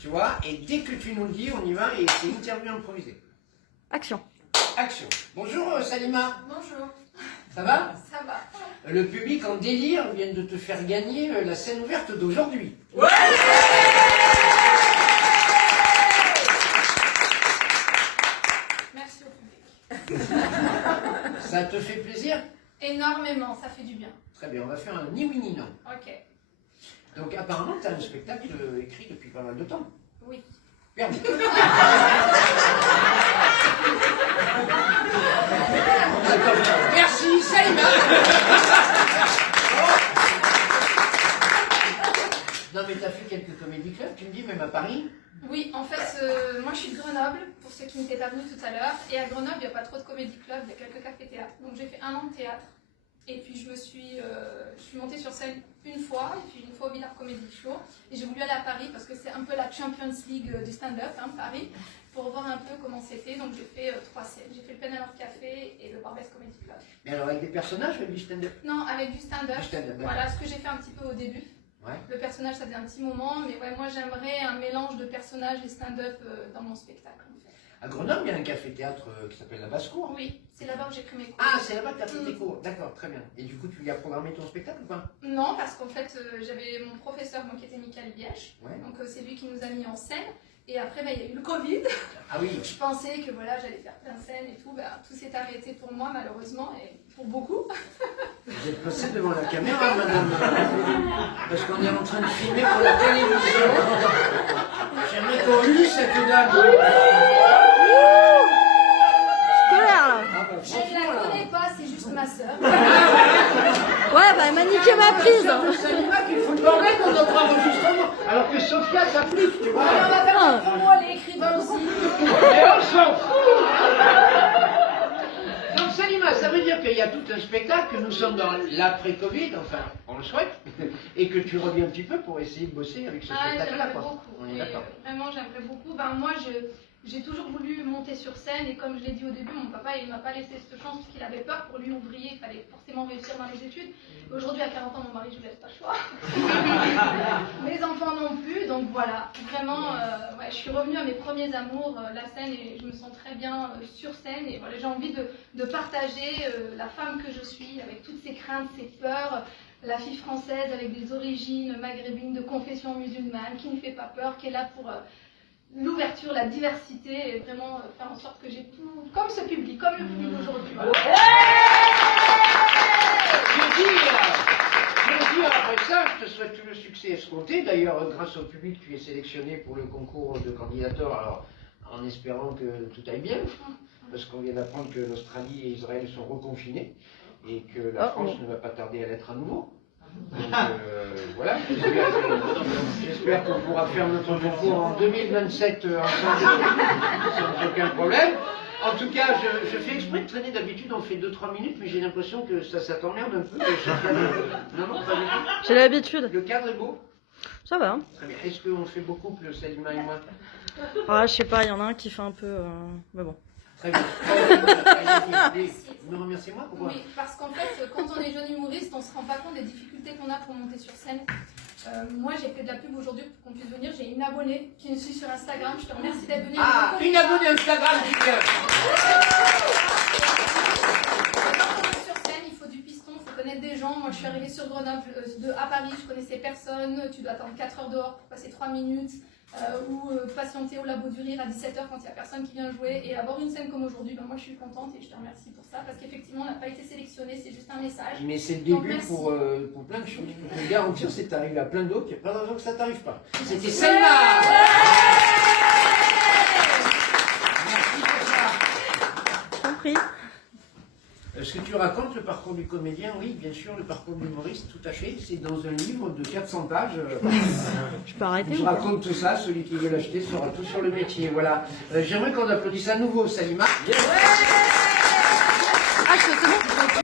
Tu vois, et dès que tu nous le dis, on y va et c'est interview improvisée. Action. Action. Bonjour Salima. Bonjour. Ça va? Ça va. Le public en délire vient de te faire gagner la scène ouverte d'aujourd'hui. Ouais. Merci au public. Ça te fait plaisir? Énormément, ça fait du bien. Très bien, on va faire un ni oui ni non. Ok. Donc apparemment, tu as un spectacle écrit depuis pas mal de temps. Oui. Permis. Merci, Salima. Non mais tu as fait quelques comédie clubs, tu me dis, même à Paris? Oui, en fait, moi je suis de Grenoble, pour ceux qui n'étaient pas venus tout à l'heure. Et à Grenoble, il n'y a pas trop de comédie club, il y a quelques cafés-théâtres. Donc j'ai fait 1 an de théâtre. Et puis je suis montée sur scène une fois, et puis une fois au Villard Comedy Show. Et j'ai voulu aller à Paris parce que c'est un peu la Champions League du stand-up, hein, Paris, pour voir un peu comment c'était. Donc j'ai fait 3 scènes. J'ai fait le Penelope Café et le Barbès Comedy Club. Mais alors avec des personnages ou avec du stand-up? Non, avec du stand-up. Du stand-up, voilà ce que j'ai fait un petit peu au début. Ouais. Le personnage, ça faisait un petit moment, mais ouais, moi j'aimerais un mélange de personnages et stand-up dans mon spectacle. En fait. À Grenoble, il y a un café-théâtre qui s'appelle la Basse-Cour. Oui, c'est là-bas que j'ai pris mes cours. Ah, c'est là-bas que tu as pris tes cours. D'accord, très bien. Et du coup, tu y as programmé ton spectacle ou pas? Non, parce qu'en fait, j'avais mon professeur qui était Michael Bièche. Ouais. Donc c'est lui qui nous a mis en scène. Et après, il y a eu le Covid. Ah oui. Je pensais que voilà, j'allais faire plein de scènes et tout. Tout s'est arrêté pour moi, malheureusement, et pour beaucoup. Vous êtes passé devant la caméra, madame. Parce qu'on est en train de filmer pour la télévision. J'aimerais qu'on lue cette dame. Scolaire là. Ah bah, Je ne la connais pas, c'est juste ma sœur. Ouais, bah elle m'a niqué ma prise. C'est Salima qui fout le bordel dans notre enregistrement. Alors que Sophia s'applique, tu vois. Alors, on va faire un promo, elle est écrivain aussi. Mais on s'en fout. Donc Salima, ça veut dire qu'il y a tout un spectacle, que nous sommes dans l'après-Covid, enfin, on le souhaite, et que tu reviens un petit peu pour essayer de bosser avec ce spectacle-là, J'aimerais quoi. beaucoup. On est Oui, d'accord. vraiment, j'aimerais beaucoup. Moi, j'ai toujours voulu monter sur scène et comme je l'ai dit au début, mon papa, il m'a pas laissé cette chance parce qu'il avait peur. Pour lui, ouvrier, il fallait forcément réussir dans les études. Aujourd'hui, à 40 ans, mon mari, je ne laisse pas le choix. Mes enfants non plus. Donc voilà, vraiment, ouais, je suis revenue à mes premiers amours, la scène, et je me sens très bien sur scène. Et voilà, j'ai envie de partager la femme que je suis avec toutes ses craintes, ses peurs. La fille française avec des origines maghrébines, de confession musulmane, qui ne fait pas peur, qui est là pour l'ouverture, la diversité, et vraiment faire en sorte que j'ai tout, comme ce public, comme le public d'aujourd'hui. Voilà. Je dis après ça, je te souhaite tout le succès escompté. D'ailleurs, grâce au public, tu es sélectionné pour le concours de candidature, alors en espérant que tout aille bien, parce qu'on vient d'apprendre que l'Australie et Israël sont reconfinés et que la France ne va pas tarder à l'être à nouveau. Donc voilà, j'espère qu'on pourra faire notre concours en 2027 ensemble sans aucun problème. En tout cas, je fais exprès de traîner, d'habitude on fait 2-3 minutes, mais j'ai l'impression que ça t'emmerde un peu. Non, non, pas du tout. J'ai l'habitude. Le cadre est beau? Ça va. Hein. Très bien. Est-ce qu'on fait beaucoup, Salima et moi? Ah, je sais pas, il y en a un qui fait un peu. Mais bon. Très bien. Vous me remerciez moi? Pourquoi? Oui, parce qu'en fait, quand on est jeune humoriste, on ne se rend pas compte des difficultés qu'on a pour monter sur scène. Moi, j'ai fait de la pub aujourd'hui pour qu'on puisse venir. J'ai une abonnée qui me suit sur Instagram. Je te remercie d'être venue. Ah, une abonnée Instagram, dis-le. Quand on est sur scène, il faut du piston, il faut connaître des gens. Moi, je suis arrivée sur Grenoble à Paris, je connaissais personne. Tu dois attendre 4 heures dehors pour passer 3 minutes. Ou patienter au Labo du Rire à 17h quand il n'y a personne qui vient jouer. Et avoir une scène comme aujourd'hui, moi je suis contente et je te remercie pour ça. Parce qu'effectivement, on n'a pas été sélectionné, c'est juste un message. Mais c'est le début pour plein de choses. Je peux te garantir, c'est arrivé à plein d'autres, il n'y a pas d'argent que ça t'arrive pas. C'était Salima. Merci pour ça. Je t'en prie. Ce que tu racontes, le parcours du comédien, oui, bien sûr, le parcours de l'humoriste, tout à fait. C'est dans un livre de 400 pages. Je peux arrêter Je ou pas? raconte tout ça, celui qui veut l'acheter saura tout sur le métier. Voilà. J'aimerais qu'on applaudisse à nouveau Salima. Ah, c'est bon.